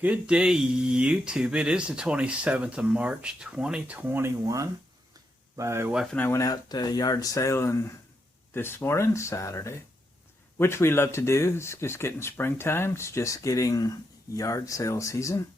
Good day, YouTube. It is the 27th of March, 2021. My wife and I went out yard sailing this morning, Saturday, which we love to do. It's just getting springtime. It's just getting yard sale season.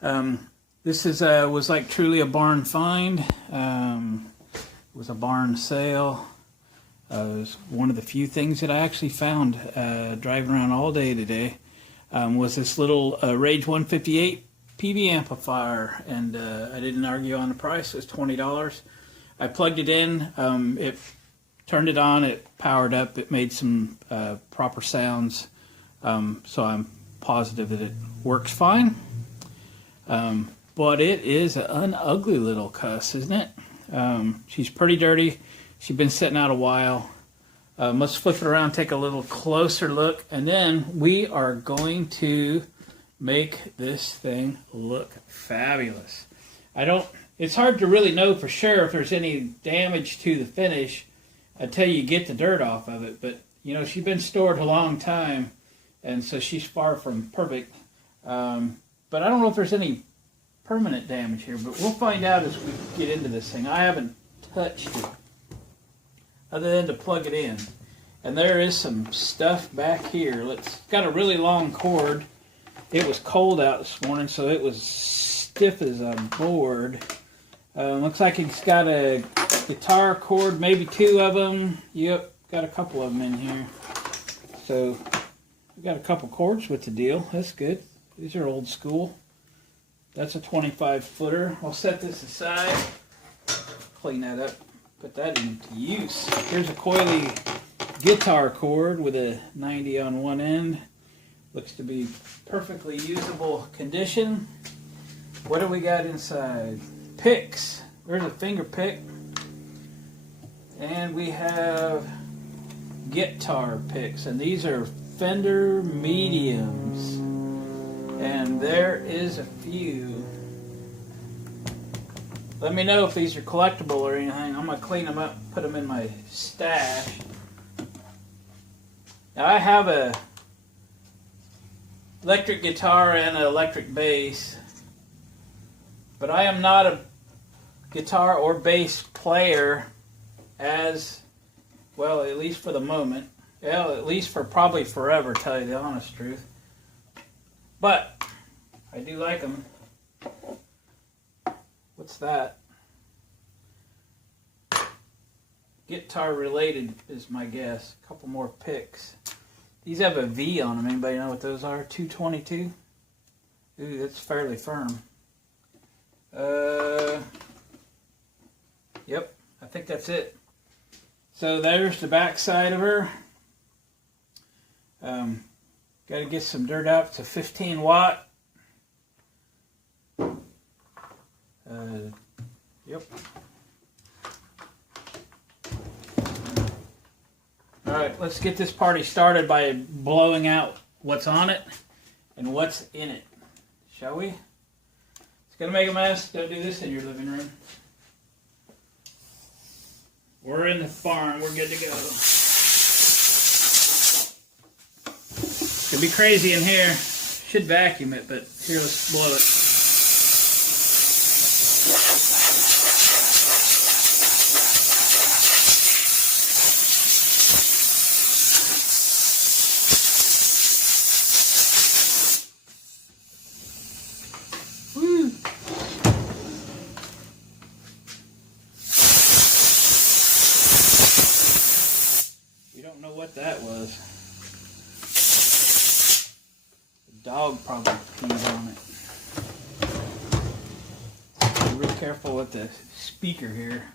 This was like truly a barn find. It was a barn sale. It was one of the few things that I actually found driving around all day today. Was this little Rage 158 Peavey amplifier, and I didn't argue on the price. It was $20. I plugged it in, it turned it on, it powered up, it made some proper sounds, so I'm positive that it works fine. But it is an ugly little cuss, isn't it? She's pretty dirty. She's been sitting out a while. Let's flip it around, take a little closer look, and then we are going to make this thing look fabulous. It's hard to really know for sure if there's any damage to the finish until you get the dirt off of it, but you know, she's been stored a long time, and so she's far from perfect. But I don't know if there's any permanent damage here, but we'll find out as we get into this thing. I haven't touched it other than to plug it in. And there is some stuff back here. It's got a really long cord. It was cold out this morning, so it was stiff as a board. Looks like it's got a guitar cord, maybe two of them. Yep, got a couple of them in here. So we got a couple cords with the deal. That's good. These are old school. That's a 25-footer. I'll set this aside, clean that up. Put that into use. Here's a coily guitar cord with a 90 on one end. Looks to be perfectly usable condition. What do we got inside? Picks. There's a finger pick. And we have guitar picks. And these are Fender mediums. And there is a few. Let me know if these are collectible or anything. I'm going to clean them up, put them in my stash. Now I have a electric guitar and an electric bass, but I am not a guitar or bass player as, well, at least for the moment. Well, at least for probably forever, to tell you the honest truth. But I do like them. What's that? Guitar related is my guess. A couple more picks. These have a V on them. Anybody know what those are? 222? Ooh, that's fairly firm. Yep, I think that's it. So there's the back side of her. Got to get some dirt out. It's a 15 watt. Yep. Alright, let's get this party started by blowing out what's on it and what's in it. Shall we? It's going to make a mess. Don't do this in your living room. We're in the barn. We're good to go. It's going to be crazy in here. Should vacuum it, but here, let's blow it. What that was. The dog probably peed on it. Be real careful with the speaker here.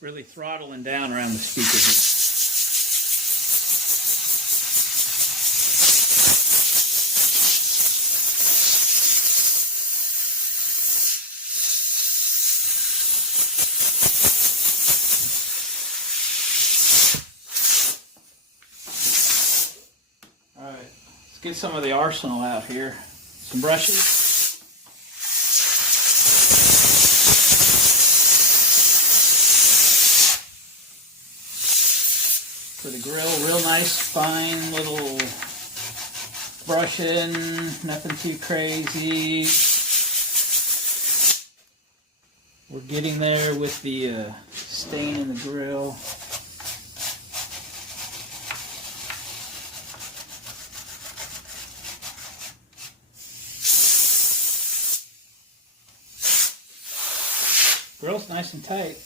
Really throttling down around the speaker here. Let's get some of the arsenal out here. Some brushes. For the grill, real nice, fine little brushing, nothing too crazy. We're getting there with the stain in the grill. Grill's nice and tight.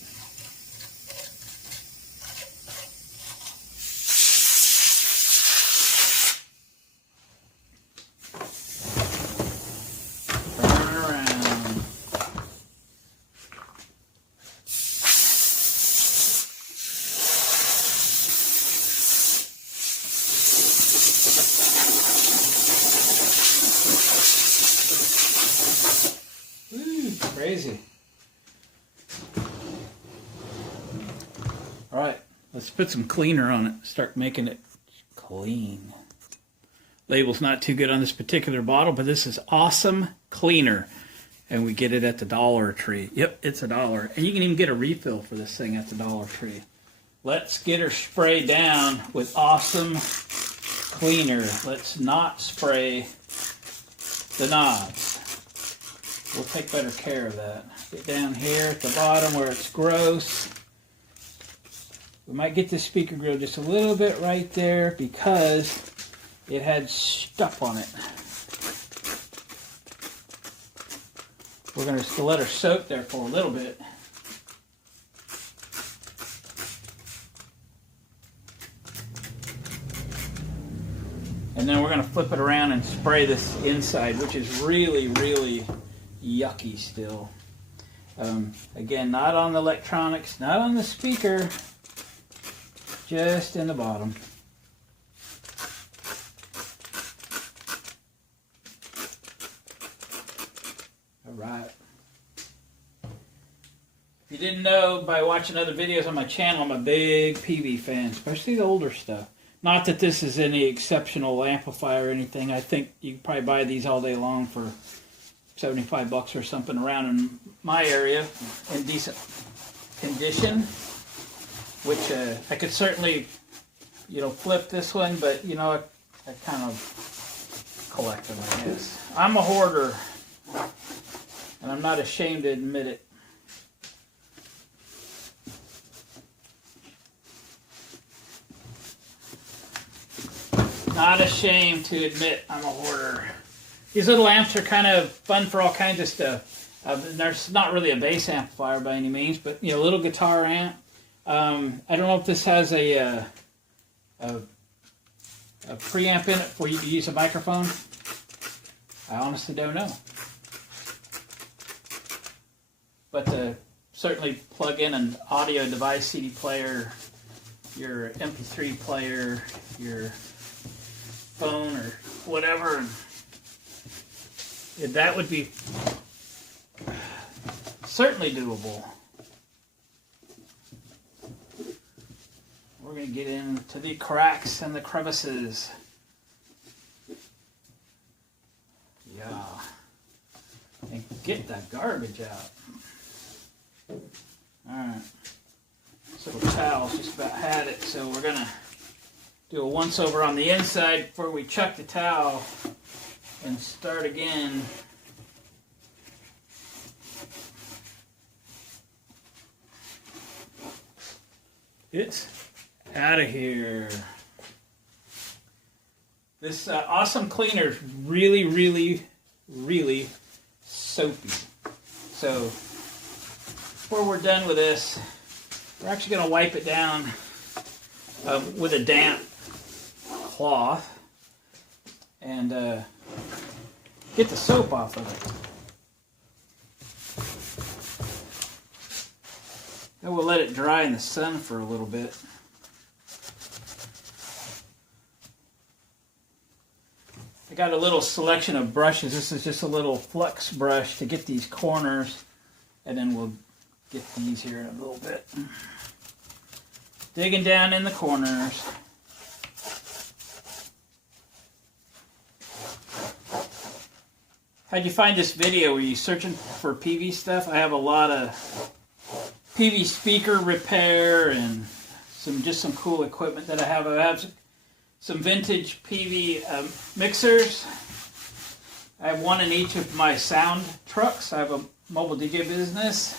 Turn around. Ooh, crazy. All right, let's put some cleaner on it. Start making it clean. Label's not too good on this particular bottle, but this is Awesome Cleaner. And we get it at the Dollar Tree. Yep, it's $1. And you can even get a refill for this thing at the Dollar Tree. Let's get her sprayed down with Awesome Cleaner. Let's not spray the knobs. We'll take better care of that. Get down here at the bottom where it's gross. We might get this speaker grill just a little bit right there because it had stuff on it. We're going to let her soak there for a little bit. And then we're going to flip it around and spray this inside, which is really, really yucky still. Again, not on the electronics, not on the speaker. Just in the bottom. All right. If you didn't know by watching other videos on my channel, I'm a big Peavey fan, especially the older stuff. Not that this is any exceptional amplifier or anything. I think you can probably buy these all day long for $75 or something around in my area in decent condition. Which I could certainly, flip this one, but, I kind of collect them, I guess. I'm a hoarder, and I'm not ashamed to admit it. Not ashamed to admit I'm a hoarder. These little amps are kind of fun for all kinds of stuff. There's not really a bass amplifier by any means, but, a little guitar amp. I don't know if this has a preamp in it for you to use a microphone. I honestly don't know. But certainly plug in an audio device, CD player, your MP3 player, your phone or whatever. And that would be certainly doable. We're going to get into the cracks and the crevices. Yeah. And get that garbage out. Alright. So the towels just about had it, so we're going to do a once over on the inside before we chuck the towel and start again. It's out of here. This Awesome Cleaner is really, really, really soapy. So before we're done with this, we're actually going to wipe it down with a damp cloth and get the soap off of it. Then we'll let it dry in the sun for a little bit. I got a little selection of brushes. This is just a little flux brush to get these corners, and then we'll get these here in a little bit. Digging down in the corners. How'd you find this video? Were you searching for Peavey stuff? I have a lot of Peavey speaker repair and some cool equipment that I have. I have some vintage Peavey mixers. I have one in each of my sound trucks. I have a mobile DJ business.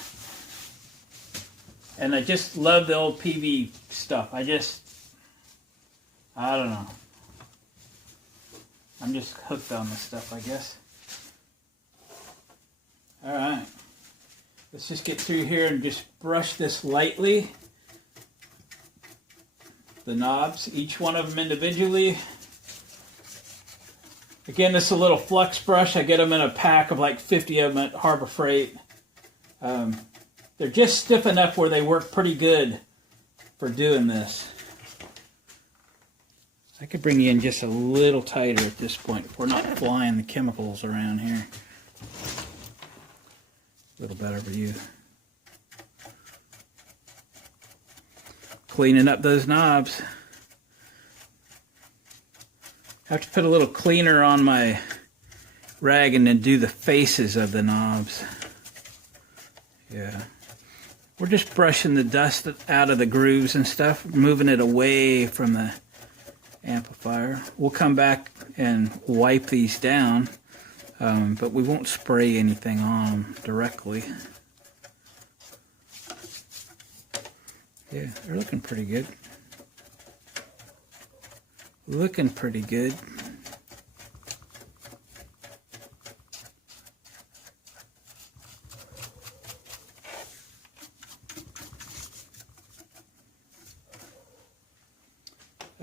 And I just love the old Peavey stuff. I don't know. I'm just hooked on this stuff, I guess. Alright. Let's just get through here and just brush this lightly. The knobs, each one of them individually. Again, this is a little flux brush. I get them in a pack of like 50 of them at Harbor Freight. They're just stiff enough where they work pretty good for doing this. I could bring you in just a little tighter at this point if we're not flying the chemicals around here. A little better for you. Cleaning up those knobs. I have to put a little cleaner on my rag and then do the faces of the knobs. Yeah. We're just brushing the dust out of the grooves and stuff, moving it away from the amplifier. We'll come back and wipe these down, but we won't spray anything on them directly. Yeah, they're looking pretty good. Looking pretty good.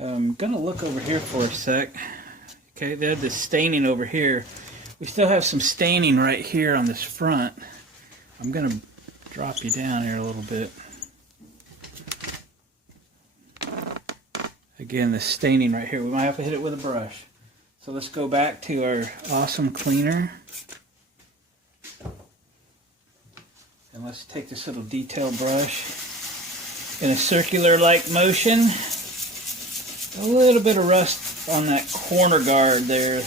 I'm gonna look over here for a sec. Okay, they have this staining over here. We still have some staining right here on this front. I'm gonna drop you down here a little bit. Again, the staining right here. We might have to hit it with a brush. So let's go back to our awesome cleaner. And let's take this little detail brush in a circular-like motion. A little bit of rust on that corner guard there.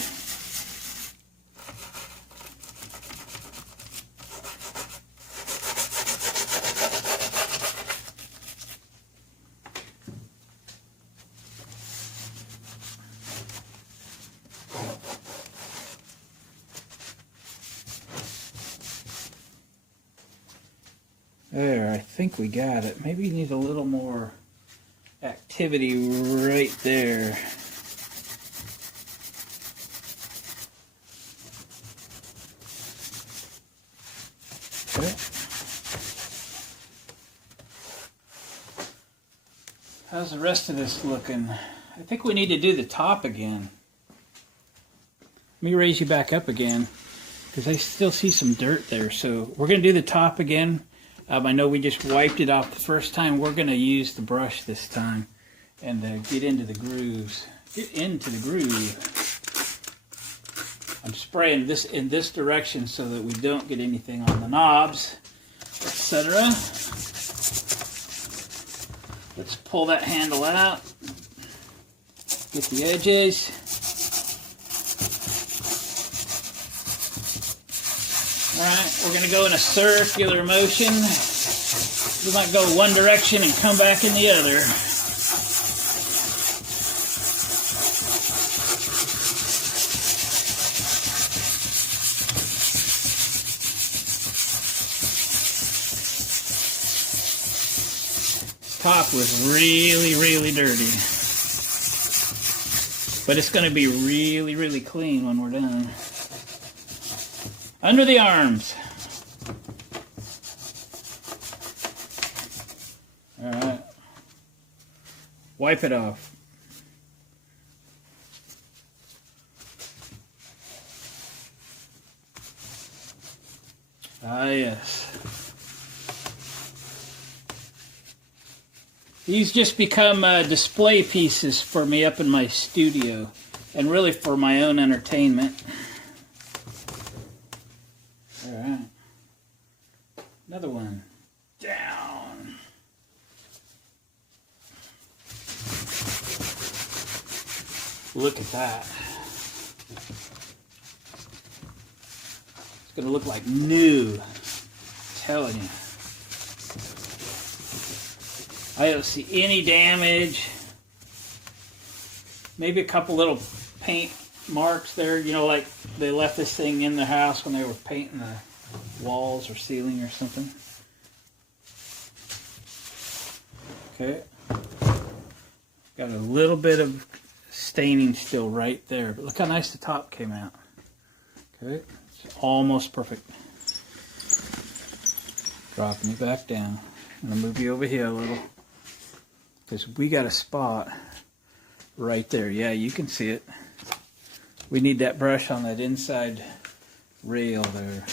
There, I think we got it. Maybe you need a little more activity right there. Okay. How's the rest of this looking? I think we need to do the top again. Let me raise you back up again because I still see some dirt there. So we're going to do the top again. I know we just wiped it off the first time. We're going to use the brush this time and get into the grooves. Get into the groove. I'm spraying this in this direction so that we don't get anything on the knobs, etc. Let's pull that handle out. Get the edges. Alright, we're going to go in a circular motion. We might go one direction and come back in the other. Top was really, really dirty. But it's going to be really, really clean when we're done. Under the arms. Alright. Wipe it off. Ah, yes. These just become display pieces for me up in my studio, and really for my own entertainment. Alright. Another one. Down. Look at that. going to look like new. I'm telling you. I don't see any damage. Maybe a couple little paint marks there, you know, like they left this thing in the house when they were painting the walls or ceiling or something. Okay. Got a little bit of staining still right there, but look how nice the top came out. Okay, it's almost perfect. Dropping you back down. I'm gonna move you over here a little because we got a spot right there. Yeah, you can see it. We need that brush on that inside rail there.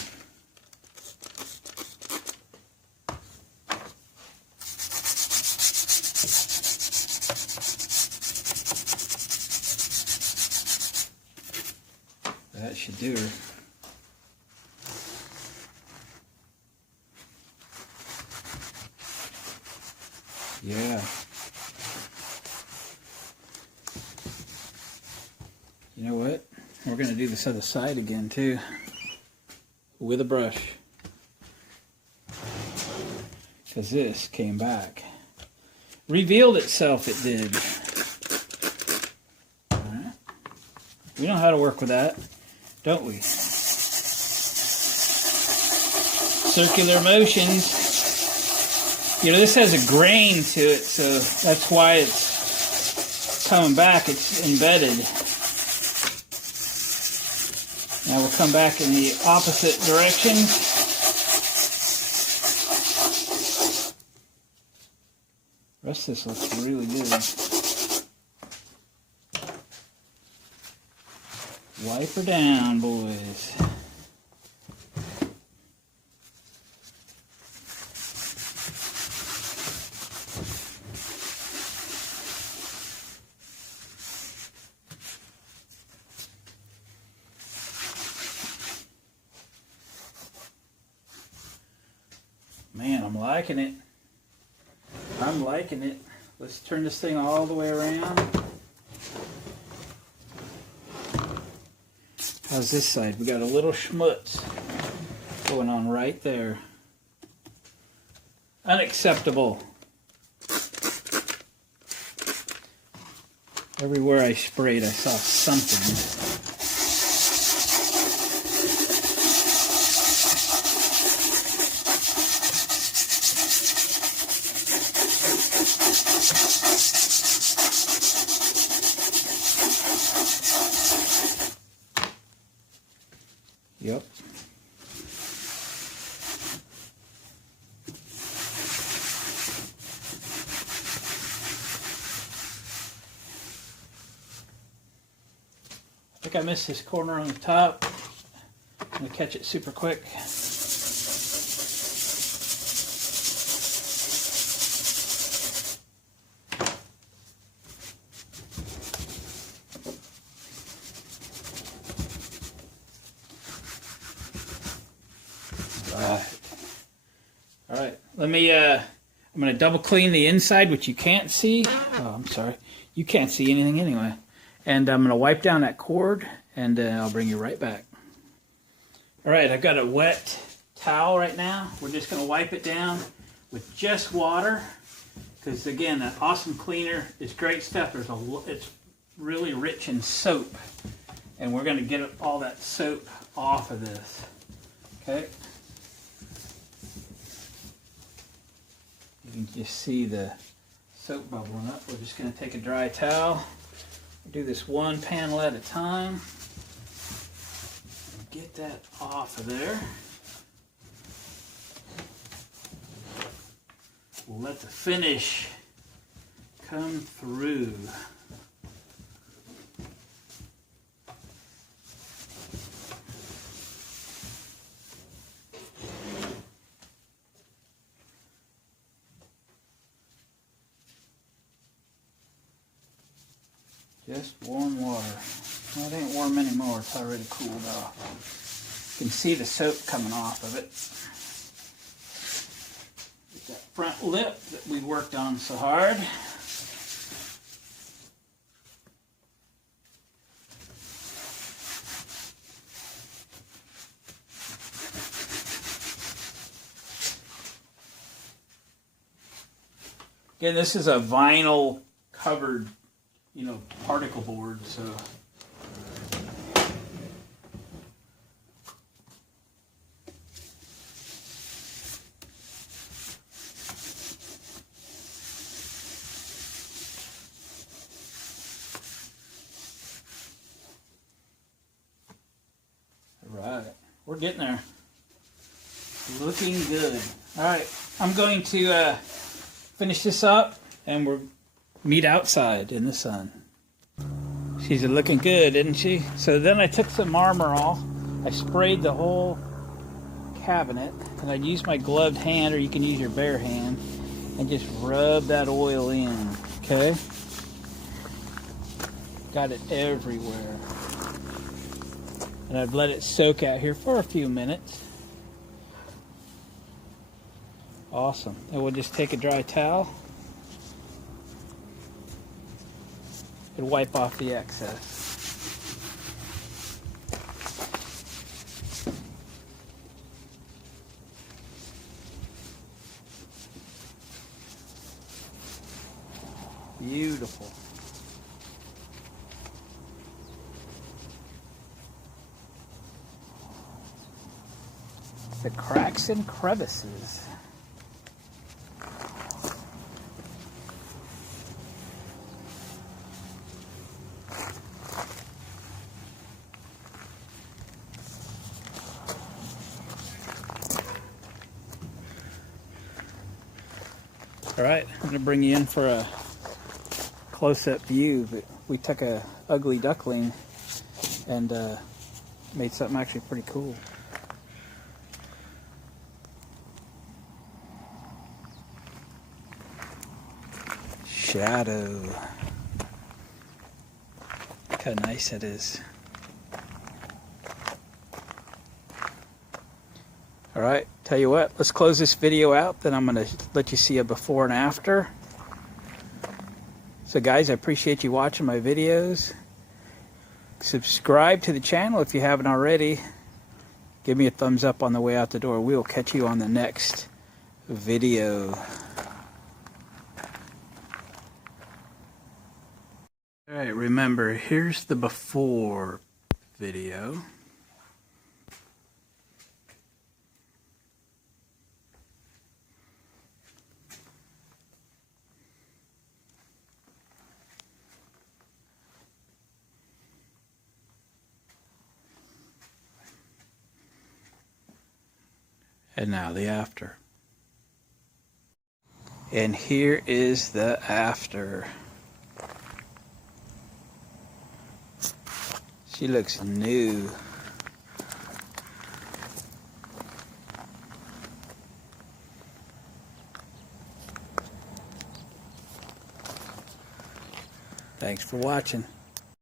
That should do her. Yeah. You know what? We're going to do this other side again too, with a brush. Because this came back. Revealed itself, it did. Alright. We know how to work with that, don't we? Circular motions. You know, this has a grain to it, so that's why it's coming back. It's embedded. Now we'll come back in the opposite direction. The rest of this looks really good. Wipe her down, boys. Man, I'm liking it. I'm liking it. Let's turn this thing all the way around. How's this side? We got a little schmutz going on right there. Unacceptable. Everywhere I sprayed, I saw something. Yep. I think I missed this corner on the top. I'm going to catch it super quick. Alright, let me, I'm going to double clean the inside, which you can't see. Oh, I'm sorry. You can't see anything anyway. And I'm going to wipe down that cord, and I'll bring you right back. Alright, I've got a wet towel right now. We're just going to wipe it down with just water. Because again, that awesome cleaner is great stuff. It's really rich in soap. And we're going to get all that soap off of this. Okay? You can just see the soap bubbling up. We're just going to take a dry towel. Do this one panel at a time. Get that off of there. We'll let the finish come through. Just warm water. Well, it ain't warm anymore. It's already cooled off. You can see the soap coming off of it. Get that front lip that we worked on so hard. Again, this is a vinyl covered, you know, particle board, so. All right, we're getting there. Looking good. All right, I'm going to finish this up and we'll meet outside in the sun. She's looking good, isn't she? So then I took some armor off. I sprayed the whole cabinet, and I used my gloved hand, or you can use your bare hand, and just rub that oil in, okay? Got it everywhere. And I've let it soak out here for a few minutes. Awesome. And we'll just take a dry towel and wipe off the excess. Beautiful. The cracks and crevices. All right, I'm going to bring you in for a close-up view. But we took a ugly duckling and made something actually pretty cool. Shadow. Look how nice it is. All right, tell you what, let's close this video out, then I'm going to let you see a before and after. So guys, I appreciate you watching my videos. Subscribe to the channel if you haven't already. Give me a thumbs up on the way out the door. We will catch you on the next video. All right, remember, here's the before video. And now the after. And here is the after. She looks new. Thanks for watching.